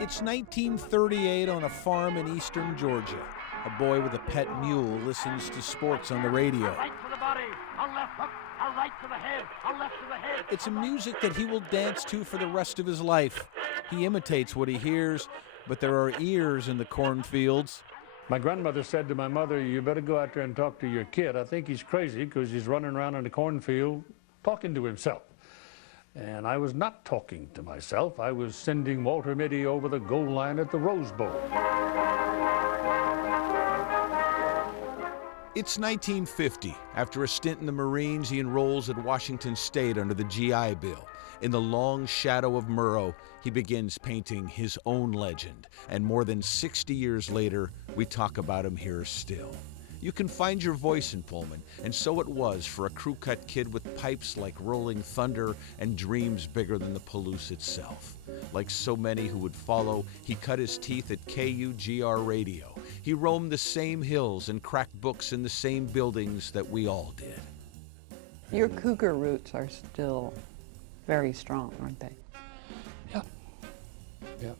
It's 1938 on a farm in eastern Georgia. A boy with a pet mule listens to sports on the radio. Right to the body, a left hook, a right to the head, a left to the head. It's a music that he will dance to for the rest of his life. He imitates what he hears, but there are ears in the cornfields. My grandmother said to my mother, "You better go out there and talk to your kid. I think he's crazy because he's running around in the cornfield talking to himself." And I was not talking to myself. I was sending Walter Mitty over the goal line at the Rose Bowl. It's 1950. After a stint in the Marines, he enrolls at Washington State under the GI Bill. In the long shadow of Murrow, he begins painting his own legend. And more than 60 years later, we talk about him here still. You can find your voice in Pullman, and so it was for a crew-cut kid with pipes like rolling thunder and dreams bigger than the Palouse itself. Like so many who would follow, he cut his teeth at KUGR radio. He roamed the same hills and cracked books in the same buildings that we all did. Your Cougar roots are still very strong, aren't they? Yeah. Yeah.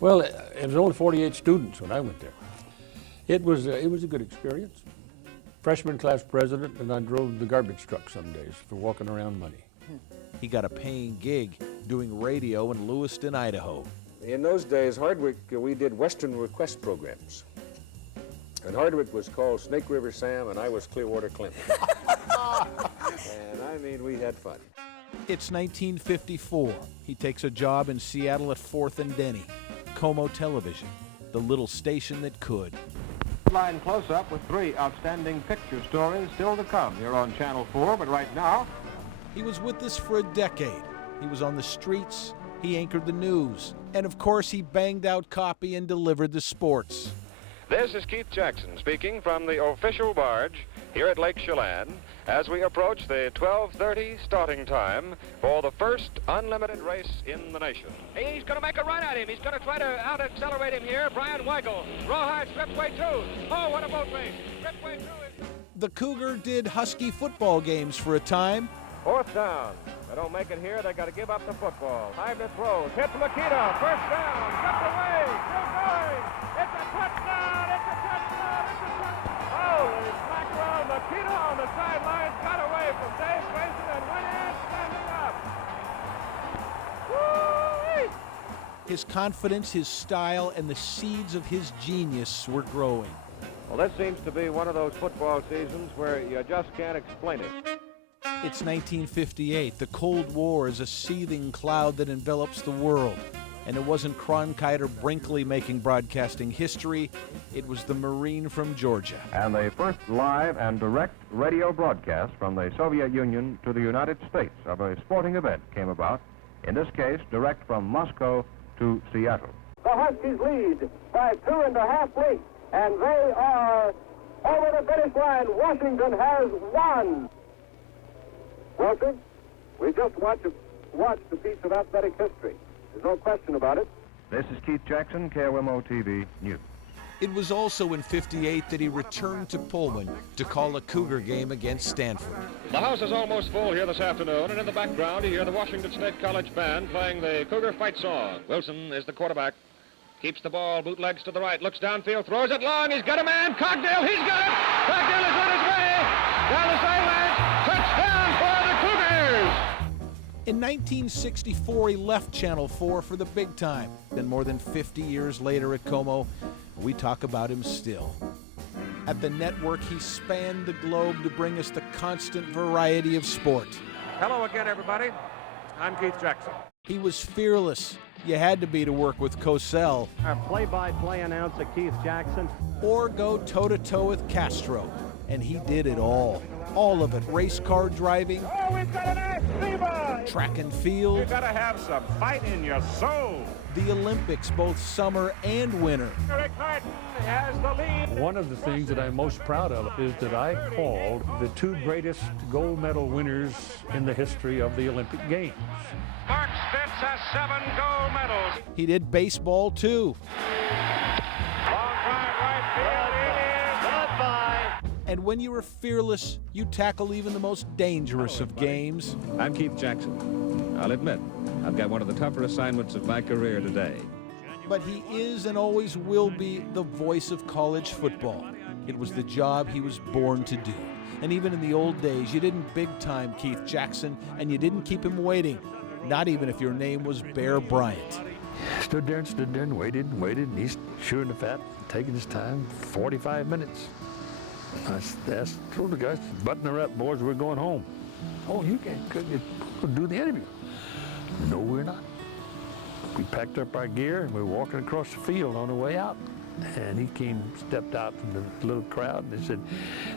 Well, it was only 48 students when I went there. It was a good experience. Freshman class president, and I drove the garbage truck some days for walking around money. He got a paying gig doing radio in Lewiston, Idaho. In those days, Hardwick, we did Western request programs. And Hardwick was called Snake River Sam, and I was Clearwater Clinton. And I mean, we had fun. It's 1954. He takes a job in Seattle at 4th and Denny. KOMO Television, the little station that could. Line close-up with 3 outstanding picture stories still to come here on Channel 4, but right now... He was with us for a decade. He was on the streets, he anchored the news, and of course he banged out copy and delivered the sports. This is Keith Jackson speaking from the official barge here at Lake Chelan as we approach the 12:30 starting time for the first unlimited race in the nation. He's going to make a run at him. He's going to try to out-accelerate him here. Brian Weigel, rawhide, Stripway 2. Oh, what a boat race. Stripway 2 is... The Cougar did Husky football games for a time. 4th down. They don't make it here. They got to give up the football. Hybrid throws. Hits Makita. First down. Kept away. Still going. It's a touchdown. It's a touchdown. It's a touchdown. Holy mackerel. Makita on the sidelines got away from Dave Grayson and went in standing up. Woo-wee! His confidence, his style, and the seeds of his genius were growing. Well, this seems to be one of those football seasons where you just can't explain it. It's 1958. The Cold War is a seething cloud that envelops the world. And it wasn't Cronkite or Brinkley making broadcasting history. It was the Marine from Georgia. And the first live and direct radio broadcast from the Soviet Union to the United States of a sporting event came about, in this case, direct from Moscow to Seattle. The Huskies lead by 2.5 lengths, and they are over the finish line. Washington has won. Wilson, we just watched a piece of athletic history. There's no question about it. This is Keith Jackson, KOMO-TV News. It was also in '58 that he returned to Pullman to call a Cougar game against Stanford. The house is almost full here this afternoon, and in the background you hear the Washington State College Band playing the Cougar fight song. Wilson is the quarterback. Keeps the ball, bootlegs to the right, looks downfield, throws it long. He's got a man. Cogdale, he's got it. Cogdale is on his way. Down the sidelines. Touchdown for the Cougars. In 1964, he left Channel 4 for the big time. Then more than 50 years later at KOMO, we talk about him still. At the network, he spanned the globe to bring us the constant variety of sport. Hello again, everybody. I'm Keith Jackson. He was fearless. You had to be to work with Cosell. Our play-by-play announcer, Keith Jackson. Or go toe-to-toe with Castro. And he did it all. All of it. Race car driving. Oh, we've got an ass Levi! Track and field. You gotta have some fight in your soul. The Olympics, both summer and winter. Rick Martin has the lead. One of the things that I'm most proud of is that I called the 2 greatest gold medal winners in the history of the Olympic Games. Mark Spitz has 7 gold medals. He did baseball, too. Long drive right field. It is goodbye. And when you were fearless, you tackle even the most dangerous of games. I'm Keith Jackson. I'll admit, I've got one of the tougher assignments of my career today. But he is and always will be the voice of college football. It was the job he was born to do. And even in the old days, you didn't big-time Keith Jackson, and you didn't keep him waiting, not even if your name was Bear Bryant. Stood there and waited, and he's chewing the fat, taking his time, 45 minutes. I told the guys, button her up, boys, we're going home. Oh, you couldn't do the interview. No, we're not. We packed up our gear and we were walking across the field on the way out. And he stepped out from the little crowd and he said,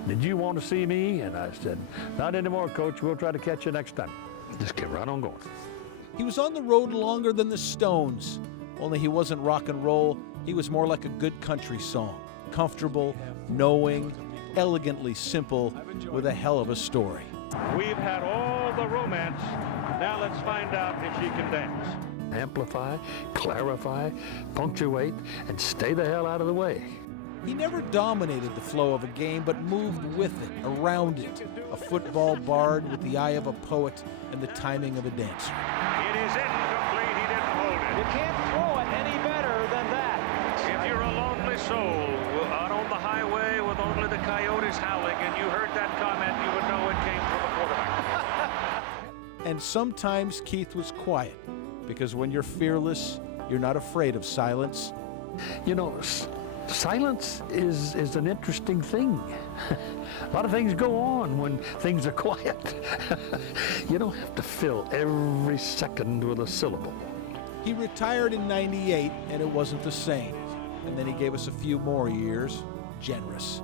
"Did you want to see me?" And I said, "Not anymore, Coach. We'll try to catch you next time." Just kept right on going. He was on the road longer than the Stones, only he wasn't rock and roll. He was more like a good country song. Comfortable, knowing, elegantly simple, with a hell of a story. We've had all the romance. Now let's find out if she can dance. Amplify, clarify, punctuate, and stay the hell out of the way. He never dominated the flow of a game, but moved with it, around it. A football bard with the eye of a poet and the timing of a dancer. It is incomplete. He didn't hold it. You can't throw it any better than that. If you're a lonely soul out on the highway with only the coyotes howling and you heard that comment, you would know it came from a quarterback. And sometimes Keith was quiet, because when you're fearless, you're not afraid of silence. You know, silence is an interesting thing. A lot of things go on when things are quiet. You don't have to fill every second with a syllable. He retired in '98, and it wasn't the same. And then he gave us a few more years, generous.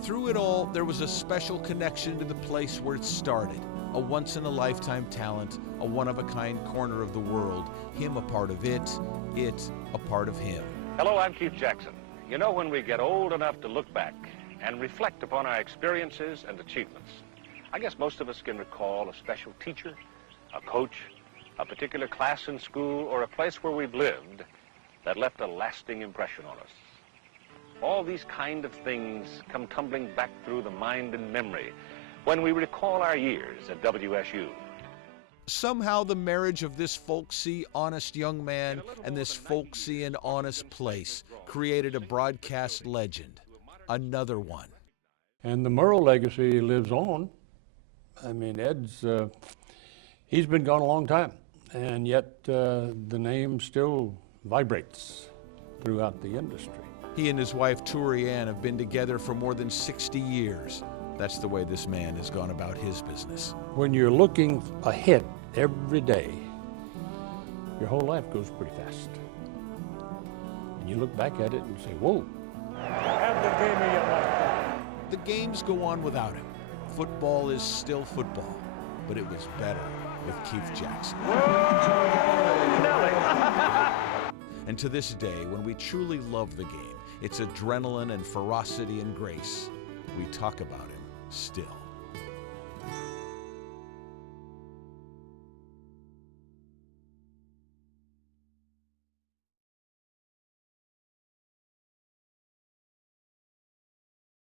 Through it all, there was a special connection to the place where it started. A once-in-a-lifetime talent, a one-of-a-kind corner of the world, him a part of it a part of him. Hello, I'm Keith Jackson. You know, when we get old enough to look back and reflect upon our experiences and achievements, I guess most of us can recall a special teacher, a coach, a particular class in school, or a place where we've lived that left a lasting impression on us. All these kind of things come tumbling back through the mind and memory when we recall our years at WSU. Somehow the marriage of this folksy, honest young man and this folksy and honest place created a broadcast legend, another one. And the Murrow legacy lives on. I mean, Ed's, he's been gone a long time, and yet the name still vibrates throughout the industry. He and his wife, Turianne, have been together for more than 60 years. That's the way this man has gone about his business. When you're looking ahead every day, your whole life goes pretty fast. And you look back at it and say, whoa, how'd the game of your life go? The games go on without him. Football is still football, but it was better with Keith Jackson. And to this day, when we truly love the game, its adrenaline and ferocity and grace, we talk about him still.